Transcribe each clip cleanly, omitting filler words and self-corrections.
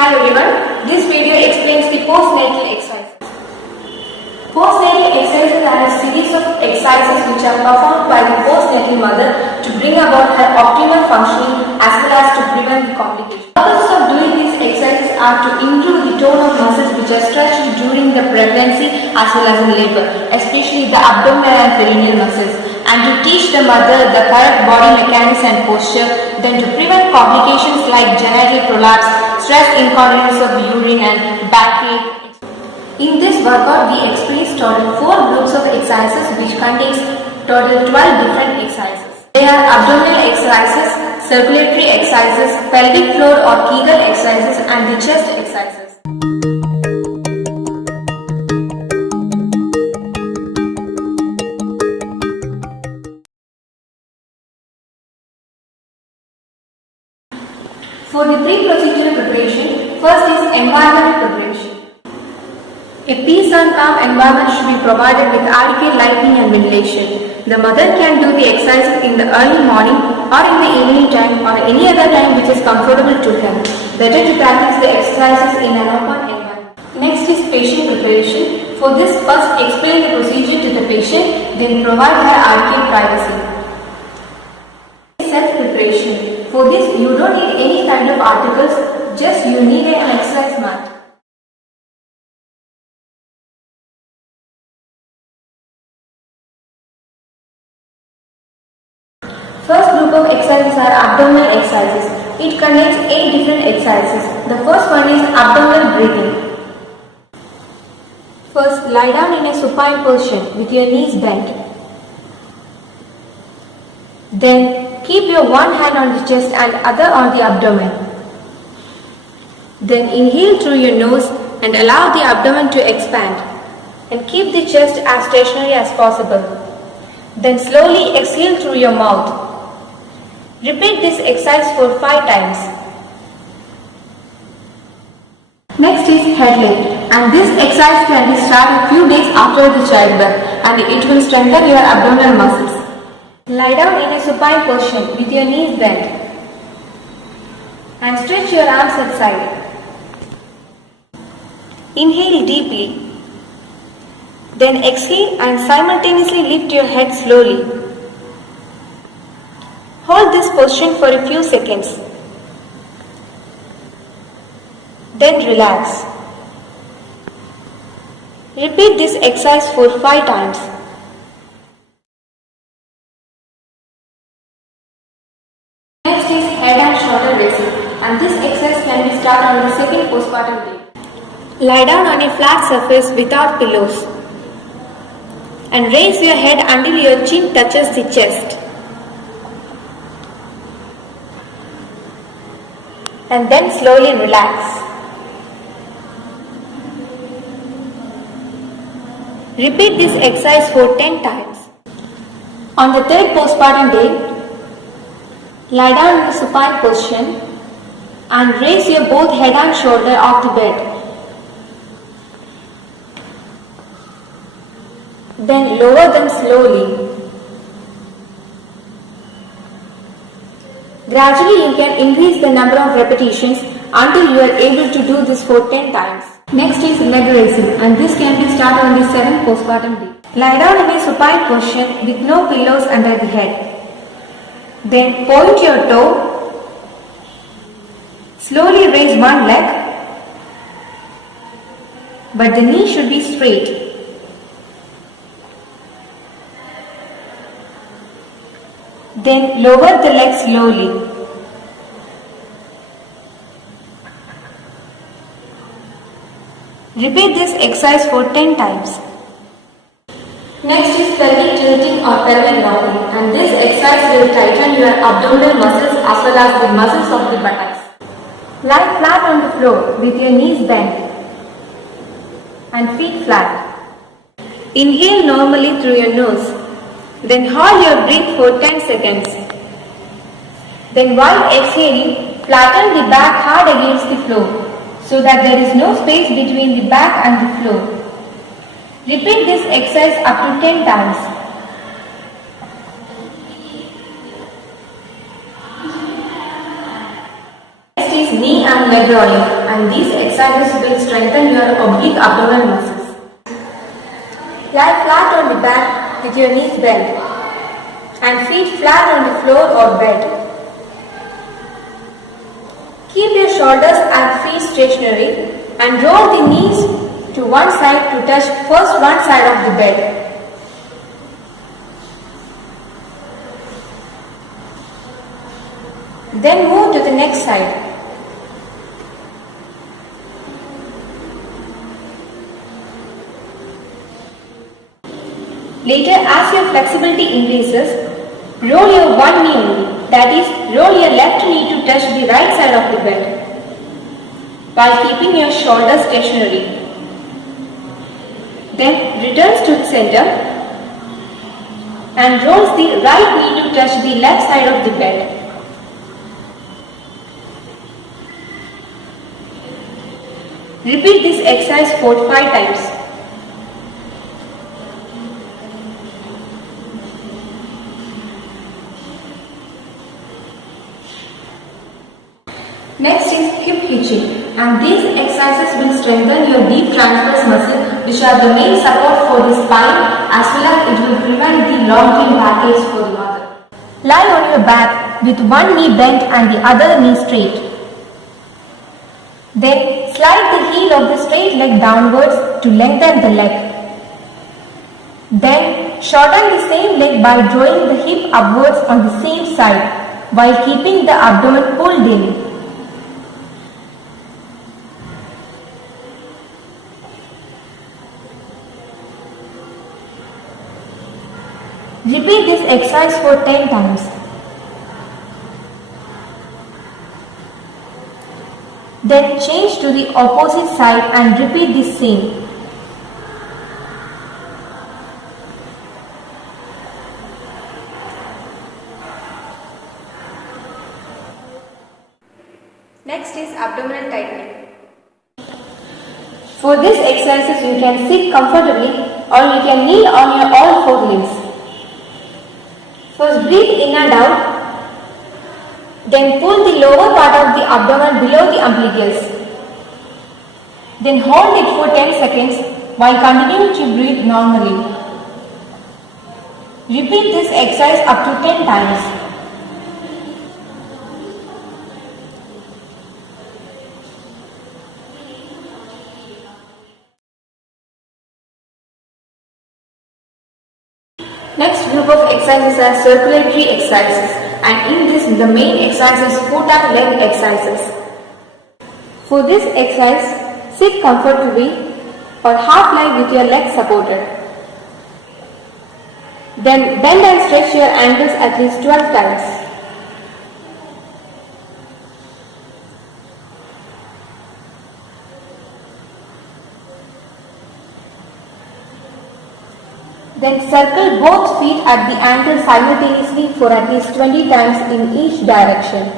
Hi everyone, this video explains the postnatal exercises. Postnatal exercises are a series of exercises which are performed by the postnatal mother to bring about her optimal functioning as well as to prevent the complications. The purposes of doing these exercises are to improve the tone of muscles which are stretched during the pregnancy as well as in labor, especially the abdominal and perineal muscles, and to teach the mother the correct body mechanics and posture, then to prevent complications like genital prolapse, stress incontinence of urine and backache. In this workout, we explain total 4 groups of exercises which contains total 12 different exercises. They are abdominal exercises, circulatory exercises, pelvic floor or Kegel exercises and the chest exercises. For the pre-procedural preparation, first is environmental preparation. A peace and calm environment should be provided with adequate lighting and ventilation. The mother can do the exercises in the early morning or in the evening time or any other time which is comfortable to her. Better to practice the exercises in an open environment. Next is patient preparation. For this, first explain the procedure to the patient, then provide her adequate privacy. Self-preparation. For this, you don't need any kind of articles, just you need an exercise mat. First group of exercises are abdominal exercises. It contains 8 different exercises. The first one is abdominal breathing. First, lie down in a supine position with your knees bent. Then, keep your one hand on the chest and other on the abdomen. Then, inhale through your nose and allow the abdomen to expand. And keep the chest as stationary as possible. Then, slowly exhale through your mouth. Repeat this exercise for 5 times. Next is head lift, and this exercise can be started a few days after the childbirth and it will strengthen your abdominal muscles. Lie down in a supine position with your knees bent and stretch your arms outside. Inhale deeply. Then exhale and simultaneously lift your head slowly. Hold this position for a few seconds. Then relax. Repeat this exercise for 5 times. Next is head and shoulder raising, and this exercise can be started on the second postpartum day. Lie down on a flat surface without pillows and raise your head until your chin touches the chest. And then slowly relax. Repeat this exercise for 10 times. On the third postpartum day, lie down in the supine position and raise your both head and shoulder off the bed. Then lower them slowly. Gradually you can increase the number of repetitions until you are able to do this for 10 times. Next is leg raising, and this can be started on the 7th postpartum day. Lie down in a supine position with no pillows under the head. Then point your toe. Slowly raise one leg, but the knee should be straight. Then lower the leg slowly. Repeat this exercise for 10 times. Next is pelvic tilting or pelvic rocking, and this exercise will tighten your abdominal muscles as well as the muscles of the buttocks. Lie flat on the floor with your knees bent and feet flat. Inhale normally through your nose. Then hold your breath for 10 seconds. Then while exhaling, flatten the back hard against the floor so that there is no space between the back and the floor. Repeat this exercise up to 10 times. Next is knee and leg rolling, and and these exercises will strengthen your oblique abdominal muscles. Lie flat on the back with your knees bent and feet flat on the floor or bed. Keep your shoulders and feet stationary and roll the knees to one side to touch first one side of the bed. Then move to the next side. Later, as your flexibility increases, roll your one knee only, that is, roll your left knee to touch the right side of the bed, while keeping your shoulders stationary. Then returns to the center and rolls the right knee to touch the left side of the bed. Repeat this exercise 4 to 5 times. Next is hip hitching, and these exercises will strengthen your deep transverse muscle, which are the main support for the spine, as well as it will prevent the long-term backaches for the mother. Lie on your back with one knee bent and the other knee straight. Then slide the heel of the straight leg downwards to lengthen the leg. Then shorten the same leg by drawing the hip upwards on the same side while keeping the abdomen pulled in. Repeat this exercise for 10 times. Then change to the opposite side and repeat the same. Next is abdominal tightening. For this exercise, you can sit comfortably or you can kneel on your all four limbs. First, breathe in and out, then pull the lower part of the abdomen below the umbilicus. Then hold it for 10 seconds while continuing to breathe normally. Repeat this exercise up to 10 times. Next group of exercises are circulatory exercises, and in this the main exercise is foot and leg exercises. For this exercise, sit comfortably or half lie with your legs supported. Then bend and stretch your ankles at least 12 times. Then circle both feet at the ankle simultaneously for at least 20 times in each direction.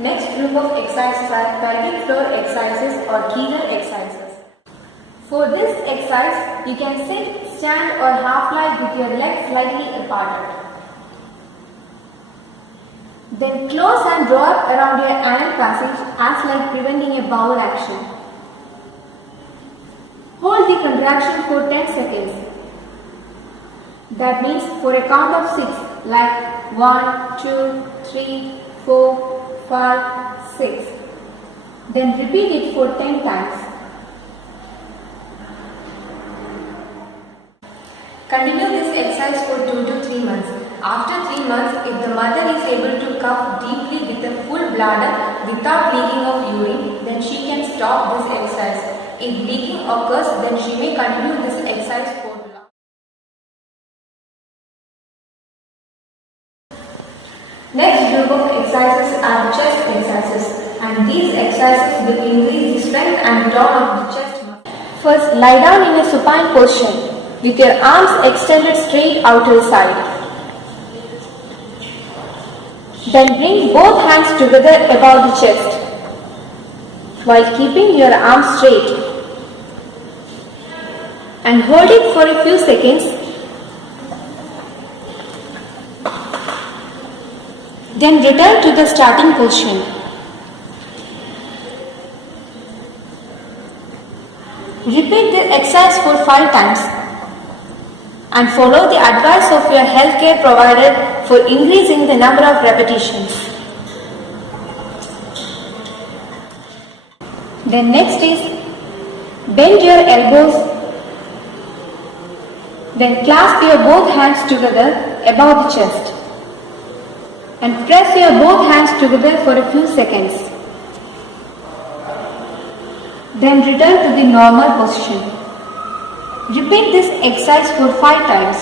Next group of exercises are pelvic floor exercises or Kegel exercises. For this exercise, you can sit, stand or half lie with your legs slightly apart. Then close and draw up around your anal passage as like preventing a bowel action. Hold the contraction for 10 seconds. That means for a count of 6, like 1, 2, 3, 4, 5, 6. Then repeat it for 10 times. Continue this exercise for 2 to 3 months. After 3 months, if the mother is able to cough deeply with a full bladder without leaking of urine, then she can stop this exercise. If leaking occurs, then she may continue this exercise for long. Next group of exercises are chest exercises, and these exercises will increase the strength and tone of the chest muscle. First, lie down in a supine position with your arms extended straight outer side. Then bring both hands together above the chest. while keeping your arms straight and hold it for a few seconds. Then return to the starting position. Repeat the exercise for 5 times and follow the advice of your healthcare provider for increasing the number of repetitions. Then next is bend your elbows. Then clasp your both hands together above the chest and press your both hands together for a few seconds. Then return to the normal position. Repeat this exercise for 5 times.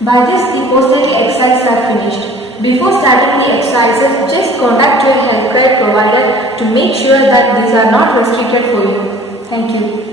By this, the postnatal exercises are finished. Before starting the exercises, just contact your healthcare provider to make sure that these are not restricted for you. Thank you.